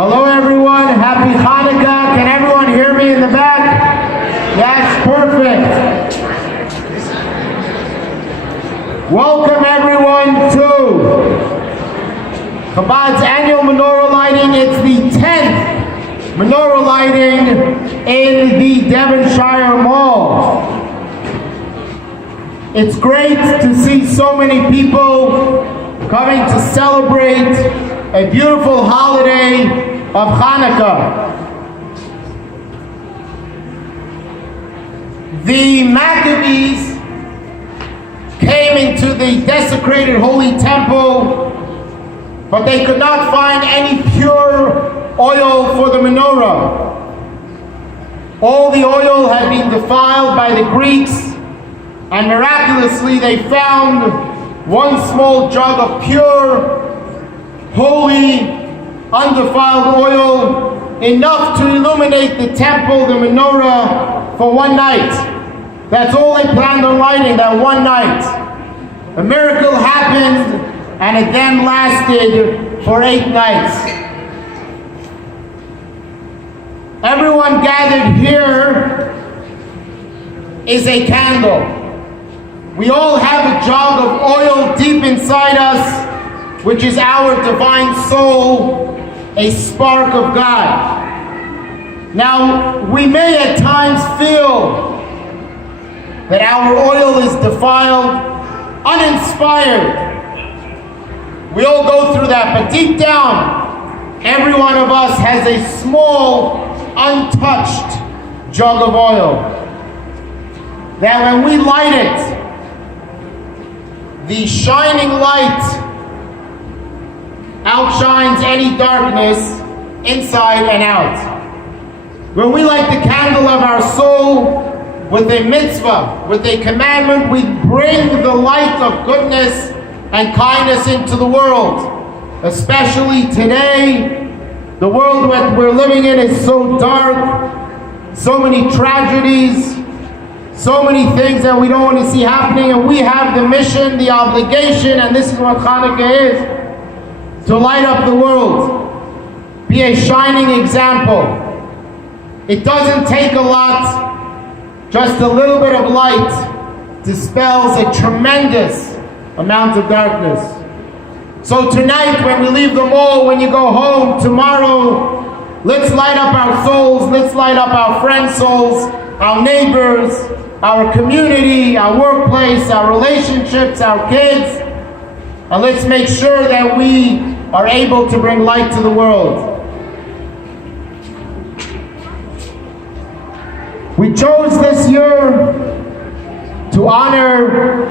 Hello everyone, happy Hanukkah. Can everyone hear me in the back? Yes, perfect. Welcome everyone to Chabad's annual menorah lighting. It's the 10th menorah lighting in the Devonshire Mall. It's great to see so many people coming to celebrate a beautiful holiday of Hanukkah. The Maccabees came into the desecrated Holy Temple, but they could not find any pure oil for the menorah. All the oil had been defiled by the Greeks, and miraculously they found one small jug of pure, holy, undefiled oil, enough to illuminate the temple, the menorah, for one night. That's all they planned on lighting, that one night. A miracle happened, and it then lasted for 8 nights. Everyone gathered here is a candle. We all have a jug of oil deep inside us, which is our divine soul, a spark of God. Now, we may at times feel that our oil is defiled, uninspired. We all go through that, but deep down, every one of us has a small, untouched jug of oil. That when we light it, the shining light outshines any darkness inside and out. When we light the candle of our soul with a mitzvah, with a commandment, we bring the light of goodness and kindness into the world. Especially today, the world that we're living in is so dark, so many tragedies, so many things that we don't want to see happening, and we have the mission, the obligation, and this is what Hanukkah is, to light up the world, be a shining example. It doesn't take a lot, just a little bit of light dispels a tremendous amount of darkness. So tonight, when we leave the mall, when you go home, tomorrow, let's light up our souls, let's light up our friends' souls, our neighbors, our community, our workplace, our relationships, our kids, and let's make sure that we are able to bring light to the world. We chose this year to honor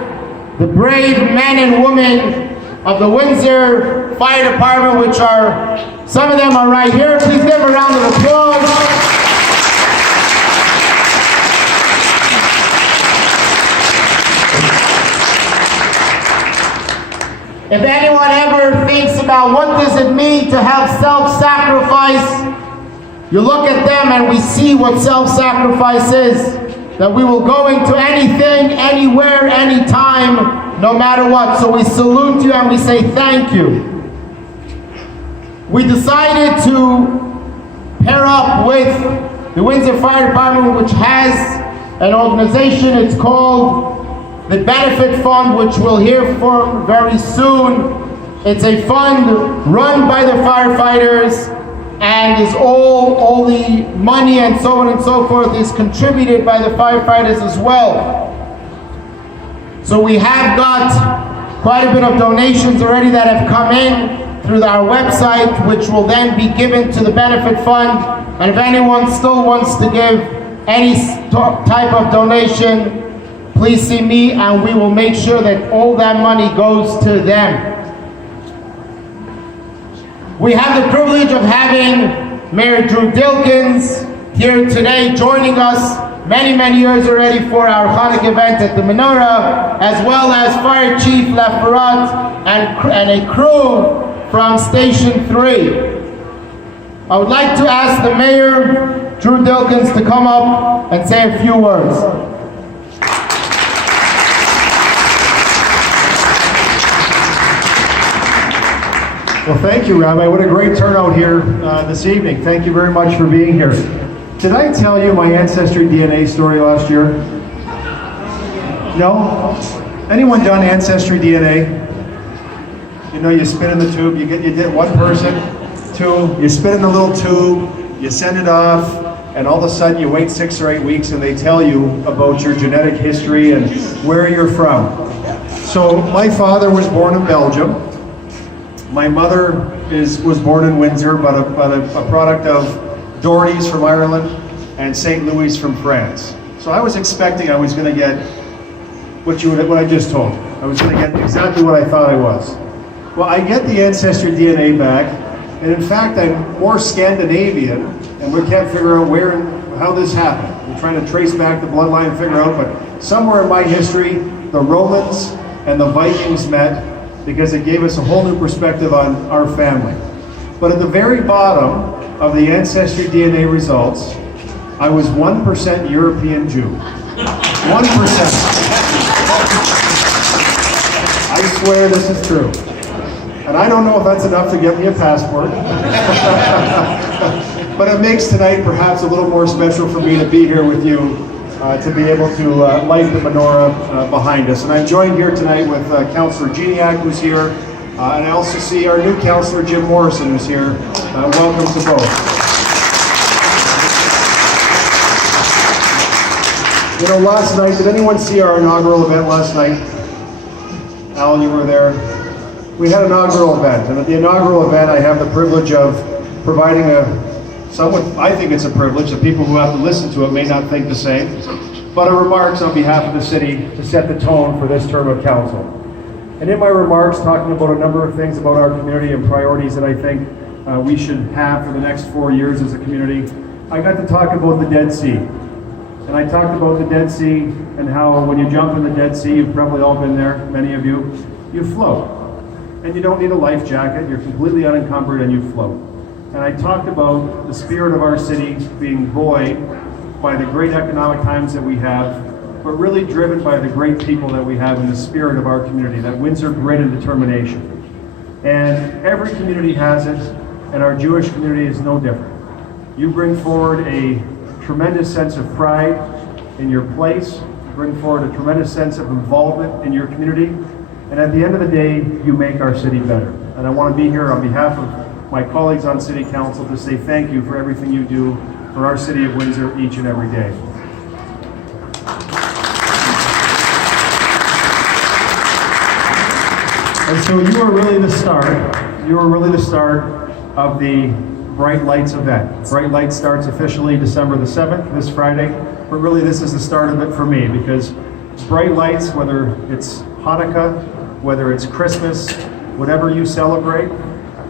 the brave men and women of the Windsor Fire Department, which are, some of them are right here. Please give a round of applause. If anyone ever thinks about what does it mean to have self-sacrifice, you look at them and we see what self-sacrifice is. That we will go into anything, anywhere, anytime, no matter what. So we salute you and we say thank you. We decided to pair up with the Windsor Fire Department, which has an organization. It's called the Benefit Fund, which we'll hear from very soon. It's a fund run by the firefighters, and is all the money and so on and so forth is contributed by the firefighters as well. So we have got quite a bit of donations already that have come in through our website, which will then be given to the Benefit Fund. And if anyone still wants to give any type of donation, please see me, and we will make sure that all that money goes to them. We have the privilege of having Mayor Drew Dilkens here today, joining us many years already for our Hanukkah event at the Menorah, as well as Fire Chief Laforet and a crew from Station 3. I would like to ask the Mayor, Drew Dilkens, to come up and say a few words. Well, thank you, Rabbi. What a great turnout here this evening. Thank you very much for being here. Did I tell you my Ancestry DNA story last year? No? Anyone done Ancestry DNA? You know, you spin in the tube, you did one person, two, you spin in the little tube, you send it off, and all of a sudden you wait 6 or 8 weeks and they tell you about your genetic history and where you're from. So my father was born in Belgium. My mother was born in Windsor, but a product of Doherty's from Ireland and St. Louis from France. So I was expecting I was going to get what I just told. I was going to get exactly what I thought I was. Well, I get the Ancestry DNA back, and in fact I'm more Scandinavian, and we can't figure out where and how this happened. We're trying to trace back the bloodline and figure out, but somewhere in my history, the Romans and the Vikings met, because it gave us a whole new perspective on our family. But at the very bottom of the Ancestry DNA results, I was 1% European Jew. 1%. I swear this is true. And I don't know if that's enough to get me a passport. But it makes tonight perhaps a little more special for me to be here with you, to be able to light the menorah behind us. And I'm joined here tonight with Councillor Gignac, who's here, and I also see our new Councillor Jim Morrison, who's here. Welcome to both. You know, last night, did anyone see our inaugural event last night? Alan, you were there. We had an inaugural event, and at the inaugural event, I have the privilege of providing I think it's a privilege. The people who have to listen to it may not think the same, but a remarks on behalf of the city to set the tone for this term of council. And in my remarks, talking about a number of things about our community and priorities that I think we should have for the next 4 years as a community, I got to talk about the Dead Sea. And I talked about the Dead Sea and how when you jump in the Dead Sea, you've probably all been there, many of you, you float. And you don't need a life jacket, you're completely unencumbered and you float. And I talked about the spirit of our city being buoyed by the great economic times that we have, but really driven by the great people that we have in the spirit of our community, that Windsor grit and determination. And every community has it, and our Jewish community is no different. You bring forward a tremendous sense of pride in your place, you bring forward a tremendous sense of involvement in your community, and at the end of the day, you make our city better. And I want to be here on behalf of my colleagues on City Council to say thank you for everything you do for our city of Windsor each and every day. And so you are really the start. You are really the start of the Bright Lights event. Bright Lights starts officially December the 7th, this Friday, but really this is the start of it for me, because Bright Lights, whether it's Hanukkah, whether it's Christmas, whatever you celebrate,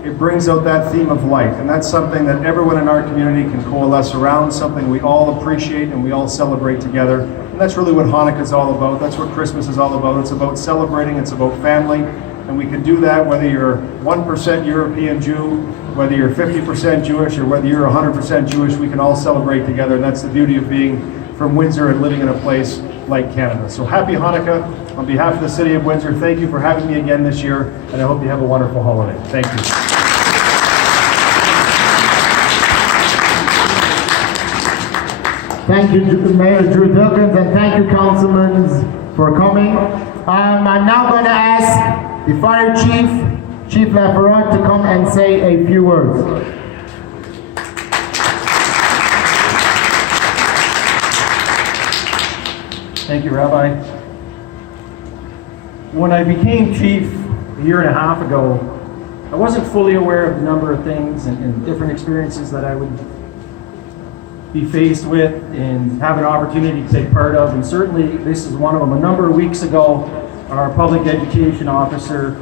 it brings out that theme of light, and that's something that everyone in our community can coalesce around, something we all appreciate and we all celebrate together. And that's really what Hanukkah is all about. That's what Christmas is all about. It's about celebrating, it's about family, and we can do that whether you're 1% European Jew, whether you're 50% Jewish, or whether you're 100% Jewish. We can all celebrate together, and that's the beauty of being from Windsor and living in a place like Canada. So happy Hanukkah. On behalf of the City of Windsor, thank you for having me again this year, and I hope you have a wonderful holiday. Thank you. Thank you, Mayor Drew Dilkens, and thank you, councilmen, for coming. I'm now going to ask the Fire Chief, Chief Laforet, to come and say a few words. Thank you, Rabbi. When I became chief a year and a half ago, I wasn't fully aware of the number of things and different experiences that I would be faced with and have an opportunity to take part of, and certainly this is one of them. A number of weeks ago, our public education officer,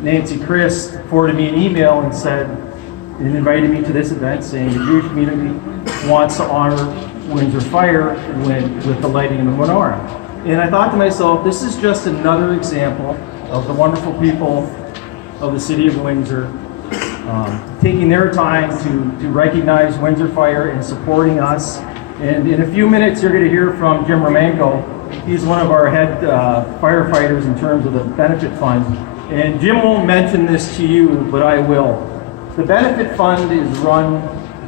Nancy Chris, forwarded me an email and invited me to this event, saying the Jewish community wants to honor Windsor Fire with the lighting of the Menorah. And I thought to myself, this is just another example of the wonderful people of the city of Windsor taking their time to recognize Windsor Fire and supporting us. And in a few minutes, you're going to hear from Jim Romanko, He's one of our head firefighters in terms of the benefit fund. And Jim won't mention this to you, but I will. The benefit fund is run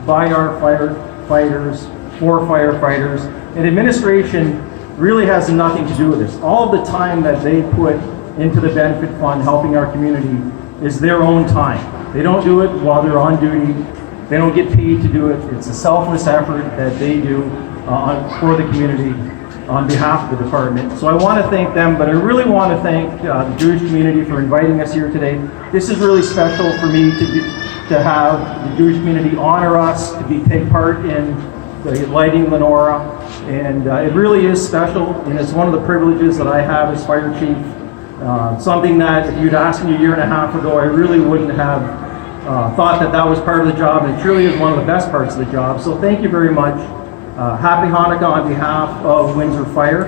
by our firefighters, for firefighters, and administration really has nothing to do with this. All of the time that they put into the benefit fund helping our community is their own time. They don't do it while they're on duty. They don't get paid to do it. It's a selfless effort that they do for the community on behalf of the department. So I want to thank them, but I really want to thank the Jewish community for inviting us here today. This is really special for me to have the Jewish community honor us, to take part in the lighting Menorah, and it really is special, and it's one of the privileges that I have as fire chief. Something that if you'd asked me a year and a half ago, I really wouldn't have thought that was part of the job, and it truly is one of the best parts of the job. So thank you very much. Happy Hanukkah on behalf of Windsor Fire,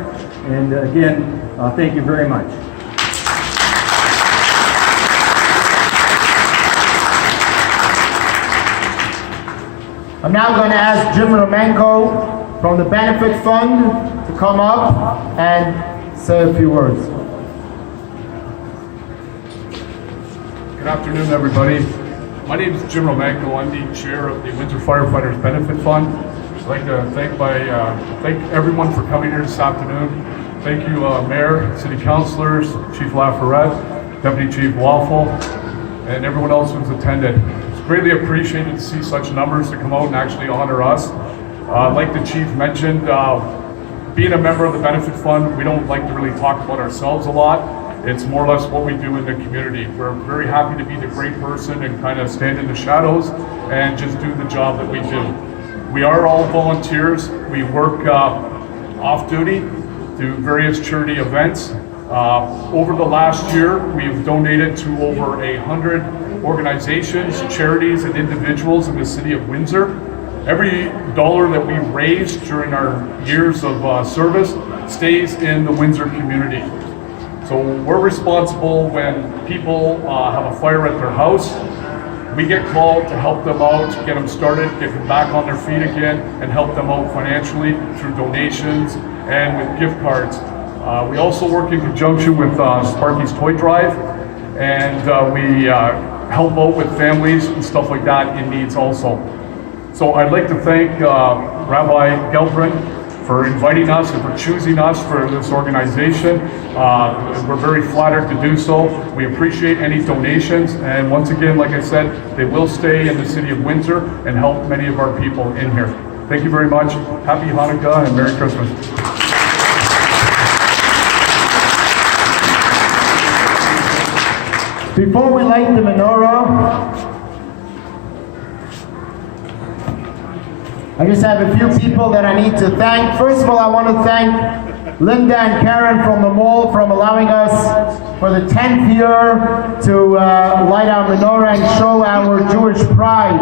and again, thank you very much. I'm now going to ask Jim Romanko from the Benefit Fund to come up and say a few words. Good afternoon, everybody. My name is Jim Romanko. I'm the chair of the Windsor Firefighters Benefit Fund. I'd like to thank everyone for coming here this afternoon. Thank you, Mayor, City Councillors, Chief Laforet, Deputy Chief Waffle, and everyone else who's attended. It's greatly appreciated to see such numbers to come out and actually honor us. Like the Chief mentioned, being a member of the Benefit Fund, we don't like to really talk about ourselves a lot. It's more or less what we do in the community. We're very happy to be the great person and kind of stand in the shadows and just do the job that we do. We are all volunteers. We work off duty, do various charity events. Over the last year, we've donated to over 100 organizations, charities, and individuals in the city of Windsor. Every dollar that we raise during our years of service stays in the Windsor community. So we're responsible when people have a fire at their house. We get called to help them out, get them started, get them back on their feet again, and help them out financially through donations and with gift cards. We also work in conjunction with Sparky's Toy Drive, and we help out with families and stuff like that in needs also. So I'd like to thank Rabbi Gelbrin for inviting us and for choosing us for this organization. We're very flattered to do so. We appreciate any donations, and once again, like I said, they will stay in the city of Windsor and help many of our people in here. Thank you very much. Happy Hanukkah and Merry Christmas. Before we light the menorah, I just have a few people that I need to thank. First of all, I want to thank Linda and Karen from the mall for allowing us for the 10th year to light our menorah and show our Jewish pride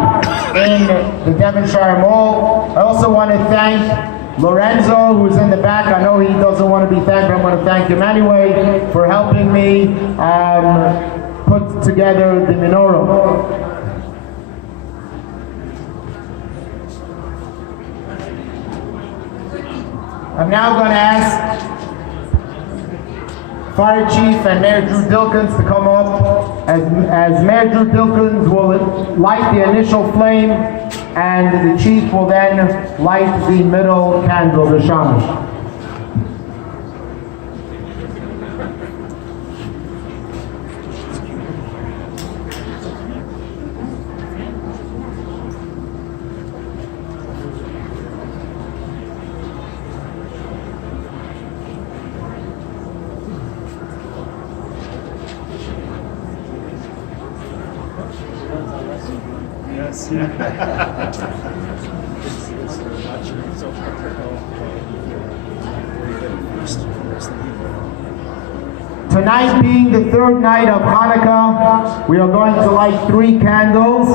in the Devonshire Mall. I also want to thank Lorenzo, who's in the back. I know he doesn't want to be thanked, but I'm going to thank him anyway for helping me put together the menorah. I'm now going to ask Fire Chief and Mayor Drew Dilkens to come up as Mayor Drew Dilkens will light the initial flame, and the Chief will then light the middle candle, the shamash. Tonight being the third night of Hanukkah, we are going to light 3 candles.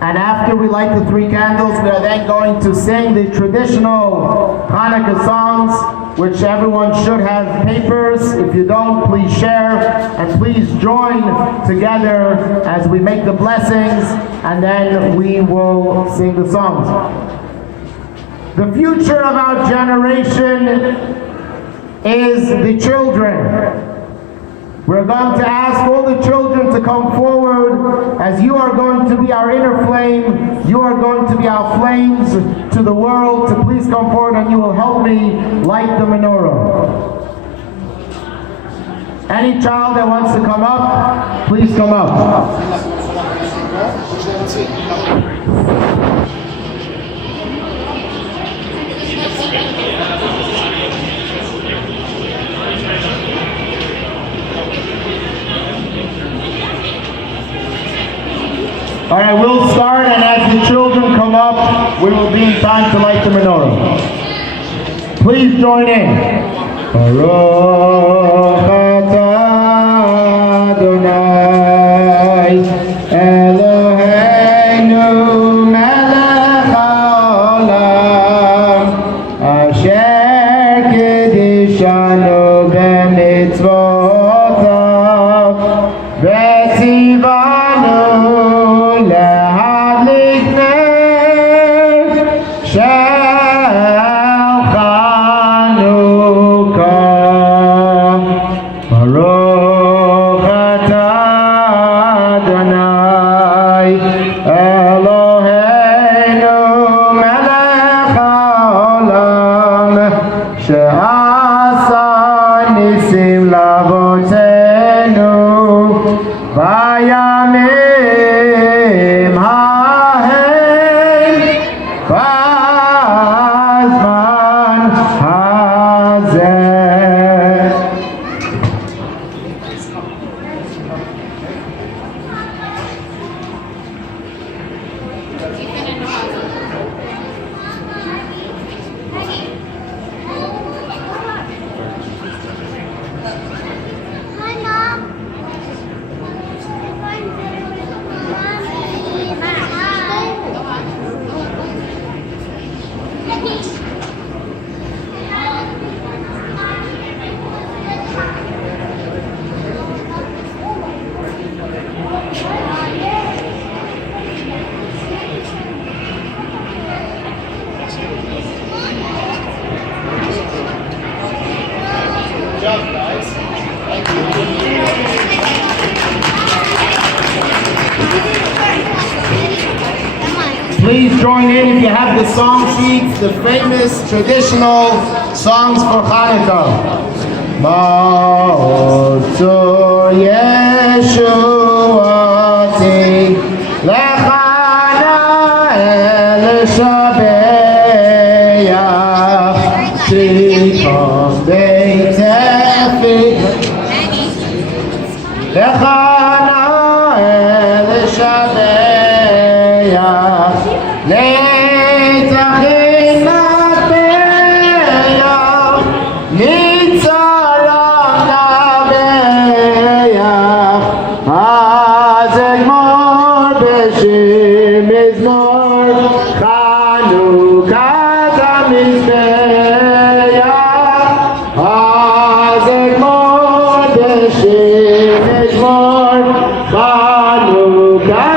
And after we light the 3 candles, we are then going to sing the traditional Hanukkah songs, which everyone should have papers. If you don't, please share, and please join together as we make the blessings, and then we will sing the songs. The future of our generation is the children. We're going to ask all the children to come forward, as you are going to be our inner flame. You are going to be our flames to the world. So please come forward and you will help me light the menorah. Any child that wants to come up, please come up. All right, we'll start, and as the children come up, we will be in time to light the menorah. Please join in. Baruch atah Adonai Eloheinu melech haolam asher kiddushanu b'mitzvotav v'tzivanu להדליק נר של חנוכה. ברוך אתה אדוני אלוהינו מלך העולם שעשה ניסים לאבותינו בימים Please join in if you have the song sheets, the famous traditional songs for Hanukkah. Ma'otzor Yeshuati Lechana El Shabeach Tikom Beitefi Lechana El Shabeach Netachin Nabeach Nitzaram Nabeach Hazegmor B'Shim Mizmor Chanukah HaMizbeach Hazegmor B'Shim Mizmor Chanukah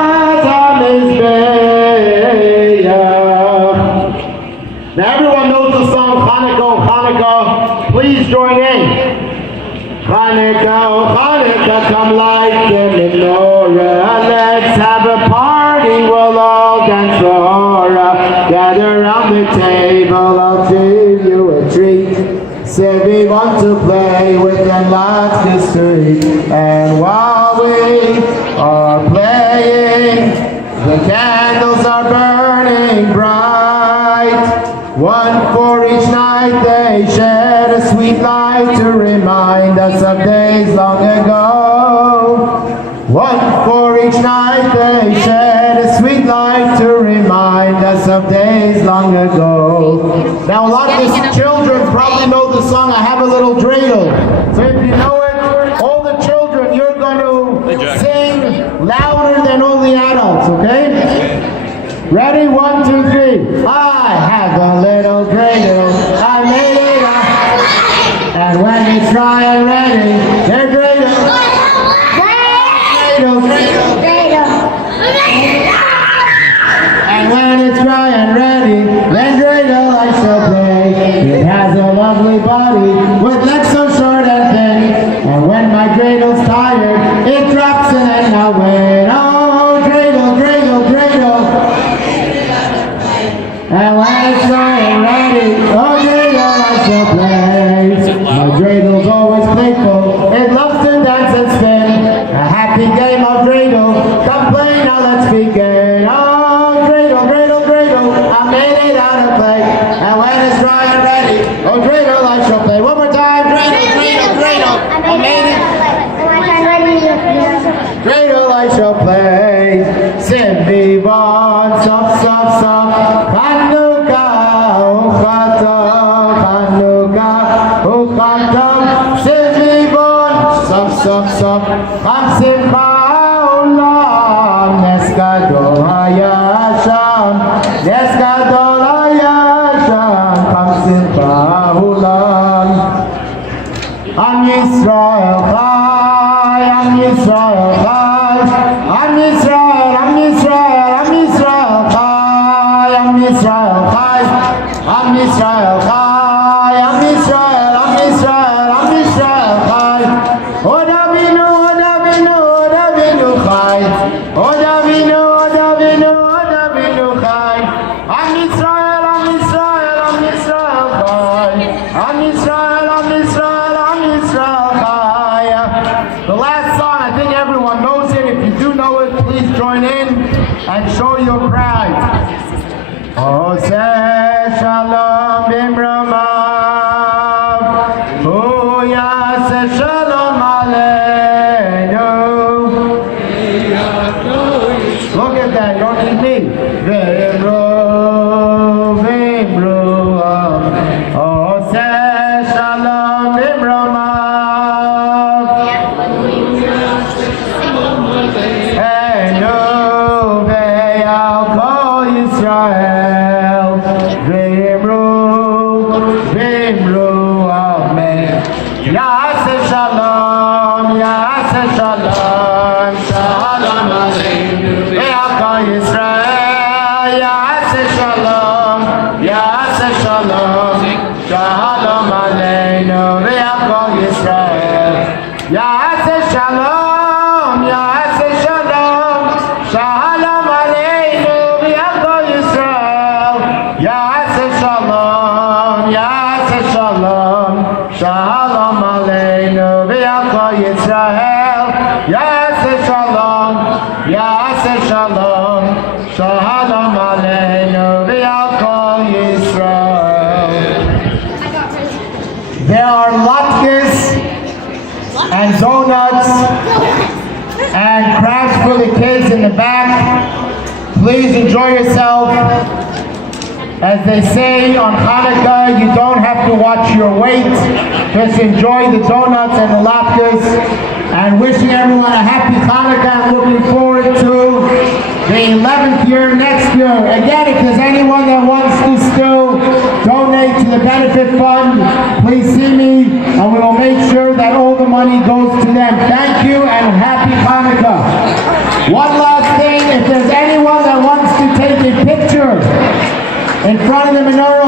Now everyone knows the song Hanukkah, Hanukkah. Please join in. Hanukkah, Hanukkah, come light the menorah. Let's have a party, we'll all dance Torah. Gather around the table, I'll give you a treat. Say we want to play with them lots history. And while we are playing, the candles are burning bright. One for each night they shed a sweet light to remind us of days long ago. One for each night they shed a sweet light to remind us of days long ago. Now a lot of the children probably know the song, I Have a Little Dreidel. So if you know it, all the children, you're going to sing louder than all the adults, okay? Ready? 1, 2, 3. I have a little dreidel, I made it up. And when it's dry and ready, they're dreidel. Dreidel, dreidel, dreidel. And when it's dry and ready, then dreidel I shall play. It has a lovely body with סוף סוף חם שמחה עולם, נס גדול היה שם, נס גדול היה שם, חם שמחה עולם. עם ישראל חי, עם ישראל חי, עם ישראל, עם ישראל, עם ישראל חי, עם ישראל חי, עם ישראל חי, עם ישראל, עם ישראל, עם ישראל חי. עוד אבינו, עוד אבינו, עוד אבינו חי, עוד אבינו, עוד אבינו, עוד אבינו חי. עם ישראל, עם ישראל, עם ישראל חי, עם ישראל, עם ישראל, עם ישראל חי. The last song, I think everyone knows it. If you do know it, please join in and show your pride. Oseh shalom bimromav, hu yaseh shalom aleinu. Look at that, you don't need me. Vimro, vimro, oseh shalom bimromav. Einu ve'al kol Yisrael, vimro, vimro, amen. Yaseh shalom, yaseh shalom, shalom aleinu ve'al kol Yisrael. Yaseh shalom, yaseh shalom, shalom aleinu ve'al kol Yisrael. Yaseh shalom, yaseh shalom, shalom aleinu ve'al kol Yisrael. Yaseh shalom, yaseh shalom, shalom aleinu ve'al kol Yisrael. Yaseh shalom, yaseh shalom, shalom aleinu ve'al kol Yisrael. There are latkes and donuts and crafts for the kids in the back. Please enjoy yourself. As they say on Hanukkah, you don't have to watch your weight. Just enjoy the donuts and the latkes. And wishing everyone a happy Hanukkah and looking forward to the 11th year next year. Again, if there's anyone that wants to still donate to the benefit fund, please see me and we will make sure that all the money goes to them. Thank you and happy Hanukkah. One last thing, if there's anyone that wants to take a picture in front of the menorah